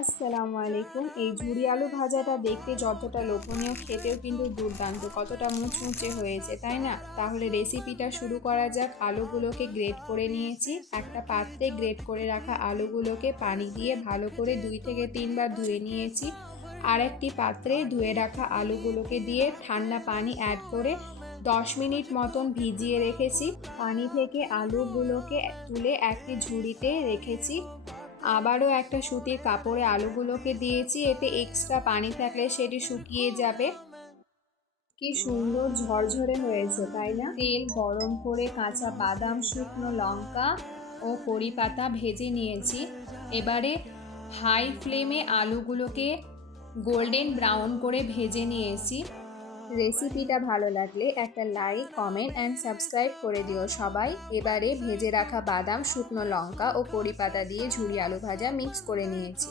আসসালামু আলাইকুম। এই ঝুরি আলু ভাজাটা দেখতে যতটা লোভনীয়, খেতেও কিন্তু দুর্দান্ত। কতটা মুচমুচে হয়েছে, তাই না? তাহলে রেসিপিটা শুরু করা যাক। আলুগুলোকে গ্রেট করে নিয়েছি। একটা পাত্রে গ্রেট করে রাখা আলুগুলোকে পানি দিয়ে ভালো করে 2 থেকে 3 বার ধুয়ে নিয়েছি। আর একটি পাত্রে ধুয়ে রাখা আলুগুলোকে দিয়ে ঠান্ডা পানি অ্যাড করে 10 মিনিট মতন ভিজিয়ে রেখেছি। পানি থেকে আলুগুলোকে তুলে একটি ঝুড়িতে রেখেছি। আবারও একটা সুতির কাপড়ে আলুগুলোকে দিয়েছি, এতে এক্সট্রা পানি থাকলে সেটি শুকিয়ে যাবে। কি সুন্দর ঝরঝরে হয়েছে, তাই না? তেল গরম করে কাঁচা বাদাম, শুকনো লঙ্কা ও কড়ি পাতা ভেজে নিয়েছি। এবারে হাই ফ্লেমে আলুগুলোকে গোল্ডেন ব্রাউন করে ভেজে নিয়েছি। রেসিপিটা ভালো লাগলে একটা লাইক, কমেন্ট অ্যান্ড সাবস্ক্রাইব করে দিও সবাই। এবারে ভেজে রাখা বাদাম, শুকনো লঙ্কা ও কড়ি পাতা দিয়ে ঝুরি আলু ভাজা মিক্স করে নিয়েছি।